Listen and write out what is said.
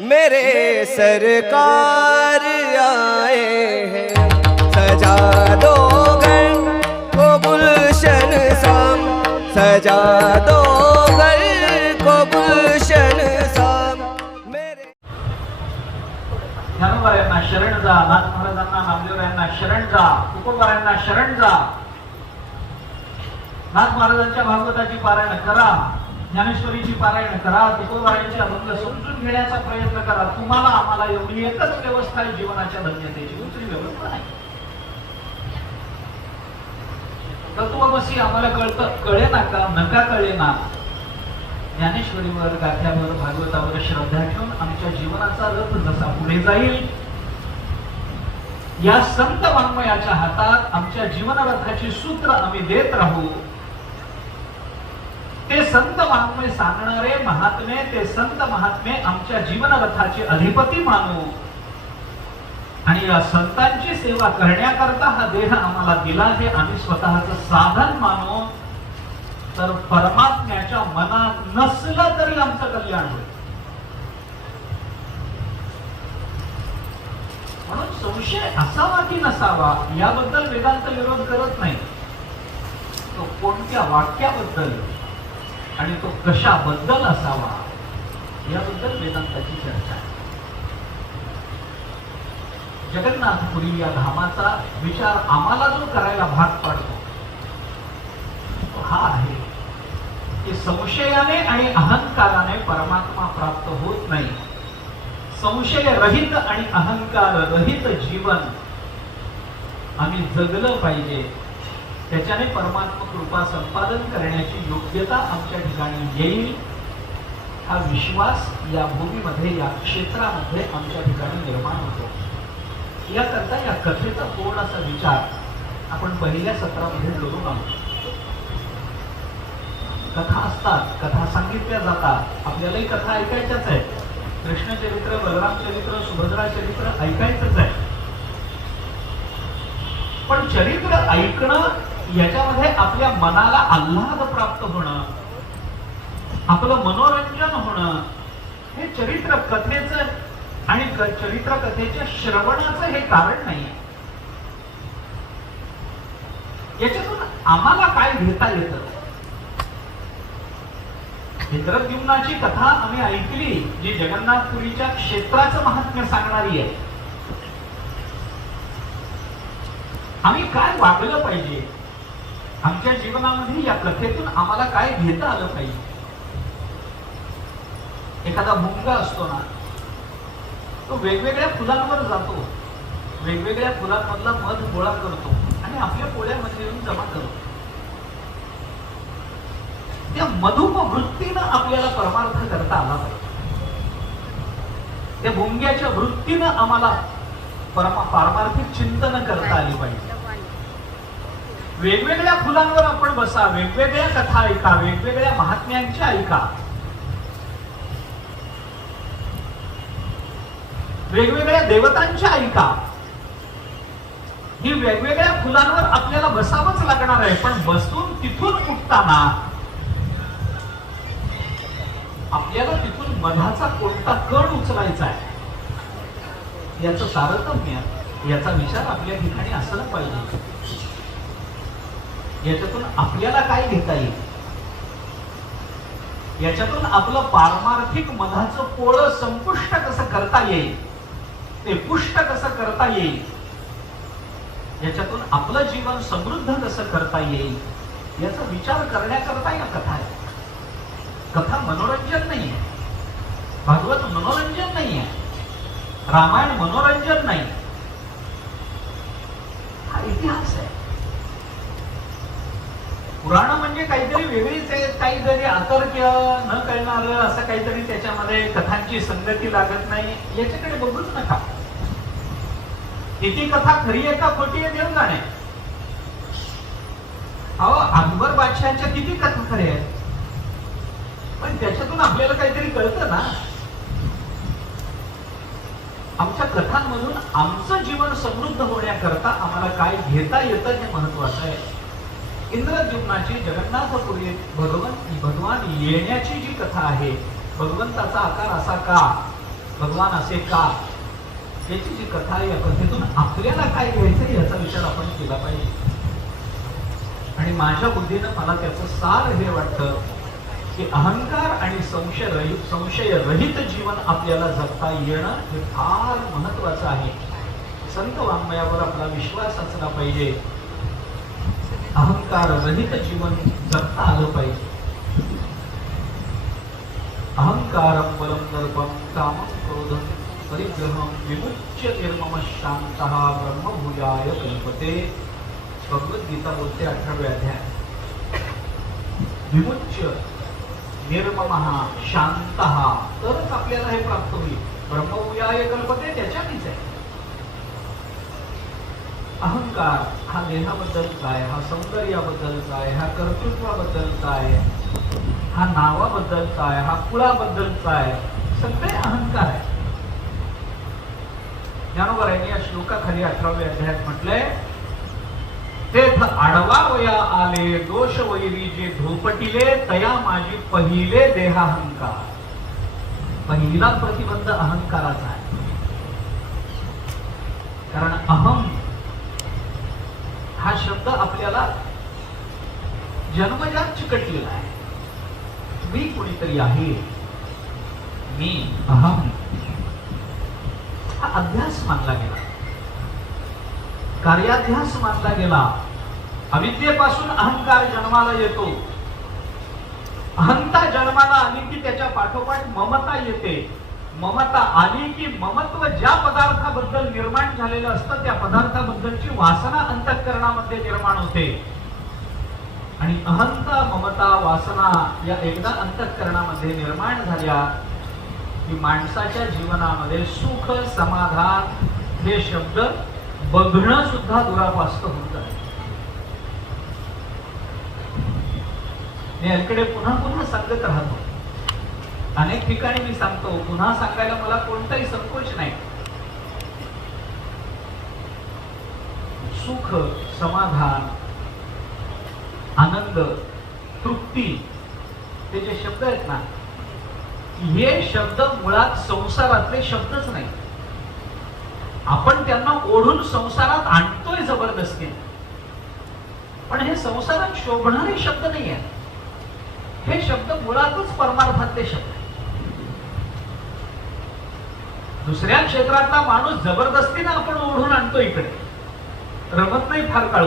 मेरे सरकार आए हैं। सजा दो घर को गुलशन शाम सजा दो घर को गुलशन शाम मेरे ज्ञानोबायांना शरण जा नाथ महाराजांना नामदेवरायांना शरण जा तुकोबारायांना शरण जा. नाथ महाराजांच्या भागवताची पारायण करा. ज्ञानेश्वरीची पारायण करा तुकोबारायांचे अभंग समजून घेण्याचा प्रयत्न करा. तुम्हाला आम्हाला एवढी एकच व्यवस्था आहे जीवनाच्या धन्यतेची. दुसरी व्यवस्था नाही. तत्वमसी आम्हाला कळत. कळे ना का? नका कळे ना. ज्ञानेश्वरीवर गाथ्यावर भागवतावर श्रद्धा ठेवून आमच्या जीवनाचा रथ जसा पुढे जाईल या संत वाङ्मयाच्या हातात आमच्या जीवनरथाची सूत्र आम्ही देत राहू. ते संत महात्मे सांगणारे महात्मे ते संत महात्मे आमच्या जीवनरथाचे अधिपती मानू. आणि या संतांची सेवा करण्याकरता हा देह आम्हाला दिला हे आम्ही स्वतःच साधन मानू. तर परमात्म्याच्या मनात नसलं तरी आमचं कल्याण होईल. म्हणून संशय असावा की नसावा याबद्दल वेदांत विरोध करत नाही. तो कोणत्या वाक्याबद्दल? आणि तो कशाबद्दल असावा? याबद्दल वेदांताची चर्चा. आहे जगन्नाथपुरी या धामाचा विचार आम्हाला जो करायला भाग पाडतो तो हा आहे की संशयाने आणि अहंकाराने परमात्मा प्राप्त होत नाही. संशय रहित आणि अहंकार रहित जीवन आम्ही जगलं पाहिजे. त्याच्याने परमात्मा कृपा संपादन करण्याची योग्यता आमच्या ठिकाणी येईल हा विश्वास या भूमीमध्ये या क्षेत्रामध्ये आमच्या ठिकाणी निर्माण होतो. याकरता या कथेचा पूर्ण असा विचार आपण पहिल्या सत्रामध्ये जोडून आहोत. कथा असतात कथा सांगितल्या जातात. आपल्यालाही कथा ऐकायच्याच आहे कृष्ण चरित्र बलराम चरित्र सुभद्रा चरित्र ऐकायचंच आहे. पण चरित्र ऐकणं याच्यामध्ये आपल्या मनाला आल्हाद प्राप्त होणं आपलं मनोरंजन होणं हे चरित्र कथेचं आणि चरित्र कथेच्या श्रवणाचं हे कारण नाही याच्यातून आम्हाला काय घेता येतं? इंद्रद्युम्नाची कथा आम्ही ऐकली जी जगन्नाथपुरीच्या क्षेत्राचं महात्म्य सांगणारी आहे. आम्ही काय वागलं पाहिजे? आमच्या जीवनामध्ये या कथेतून आम्हाला काय घेता आलं पाहिजे? एखादा मुंगा असतो ना तो वेगवेगळ्या फुलांवर जातो. वेगवेगळ्या फुलांमधला मध गोळा करतो आणि आपल्या पोळ्यामध्ये येऊन जमा करतो. त्या मधुप वृत्तीनं आपल्याला परमार्थ करता आला पाहिजे. त्या भुंग्याच्या वृत्तीनं आम्हाला परमा पारमार्थिक चिंतन करता आली पाहिजे. वेगवेगळ्या फुलांवर आपण बसा वेगवेगळ्या कथा ऐका वेगवेगळ्या महात्म्यांच्या ऐका. वेगवेगळ्या देवतांच्या ऐका. ही वेगवेगळ्या फुलांवर आपल्याला बसावंच लागणार आहे पण बसून तिथून उठताना आपल्याला तिथून मधाचा कोणता कण उचलायचा आहे? याचं तारतम्य याचा विचार आपल्या ठिकाणी असला पाहिजे. याच्यातून आपल्याला काय घेता येईल? याच्यातून आपलं पारमार्थिक मधाचं पोळ संपुष्ट कसं करता येईल? ते पुष्ट कसं करता येईल? याच्यातून आपलं जीवन समृद्ध कसं करता येईल? याचा विचार करण्याकरता या कथा आहे. कथा मनोरंजन नाही आहे भागवत मनोरंजन नाही आहे रामायण मनोरंजन नाही हा इतिहास आहे पुराण म्हणजे काहीतरी वेगळीच आहे. काहीतरी अतर्क्य न कळणार असं काहीतरी त्याच्यामध्ये कथांची संगती लागत नाही. याच्याकडे बघूच नका. किती कथा खरी आहे का खोटी आहे देऊन जाणे. अहो अकबर बादशहाच्या किती कथा खरे आहेत. पण त्याच्यातून आपल्याला काहीतरी कळतं ना. आमच्या कथांमधून आमचं जीवन समृद्ध होण्याकरता आम्हाला काय घेता येतं हे महत्वाचं आहे. इंद्रद्युम्नाची जगन्नाथपुरी भगवंत भगवान येण्याची जी कथा आहे भगवंताचा आकार असा का? भगवान असे का? याची जी कथा आहे या कथेतून आपल्याला काय घ्यायचं याचा विचार आपण केला पाहिजे. आणि माझ्या बुद्धीनं मला त्याचं सार हे वाटतं की अहंकार आणि संशय रहित संशय रहित जीवन आपल्याला जगता येणं हे फार महत्वाचं आहे. संत वाङ्मयावर आपला विश्वास असला पाहिजे. अहंकार रहित जीवन जगता आलं पाहिजे. अहंकार बलम दर्पम काम क्रोधं परिग्रहम विमुच्य निर्मम शांत ब्रह्मभूयाय कल्पते. भगवद्गीता बोलते अठराव्या अध्याय. विमुच्य निर्मम शांत तरच आपल्याला हे प्राप्त होईल. ब्रह्मभूयाय कल्पते त्याच्यानीच आहे. अहंकार हा देहाबद्दलचा आहे हा सौंदर्याबद्दलचा आहे हा कर्तृत्वाबद्दलचा आहे हा नावाबद्दलचा आहे हा कुळाबद्दलचा आहे सगळे अहंकार आहे ज्ञानोबरांनी या श्लोकाखाली अठराव्या अध्यायात म्हटलंय तेथ आडवा वया आले दोष वैरी जे धोपटिले तया माझी पहिले देहाहंकार. पहिला प्रतिबंध अहंकाराचा आहे. कारण अहम हा शब्द आपल्याला जन्मजात चिकटलेला आहे. मी कुणीतरी आहे. मी अहम. हा अध्यास मानला गेला. कार्याध्यास मानला गेला. अविद्येपासून अहंकार जन्माला येतो. अहंता जन्माला आली की त्याच्या पाठोपाठ ममता येते. ममता आली की ममत्व ज्या पदार्थाबद्दल निर्माण झालेलं असतं त्या पदार्थाबद्दलची वासना अंतःकरणामध्ये निर्माण होते. आणि अहंता ममता वासना या एकदा अंतःकरणामध्ये निर्माण झाल्या की माणसाच्या जीवनामध्ये सुख समाधान हे शब्द बघणं सुद्धा दुरापास्त होऊन जाते. मी याकडे पुन्हा पुन्हा सांगत राहतो. अनेक ठिकाणी मी सांगतो पुन्हा सांगायला मला कोणताही संकोच नाही. सुख समाधान आनंद तृप्ती ते जे शब्द आहेत ना हे शब्द मुळात संसारातले शब्दच नाही. आपण त्यांना ओढून संसारात आणतोय जबरदस्ती पण हे संसारात शोभणारे शब्द नाही आहेत हे शब्द मुळातच परमार्थातले शब्द आहेत. दुसऱ्या क्षेत्रातला माणूस जबरदस्तीनं आपण ओढून आणतो इकडे. रमत नाही फार काळ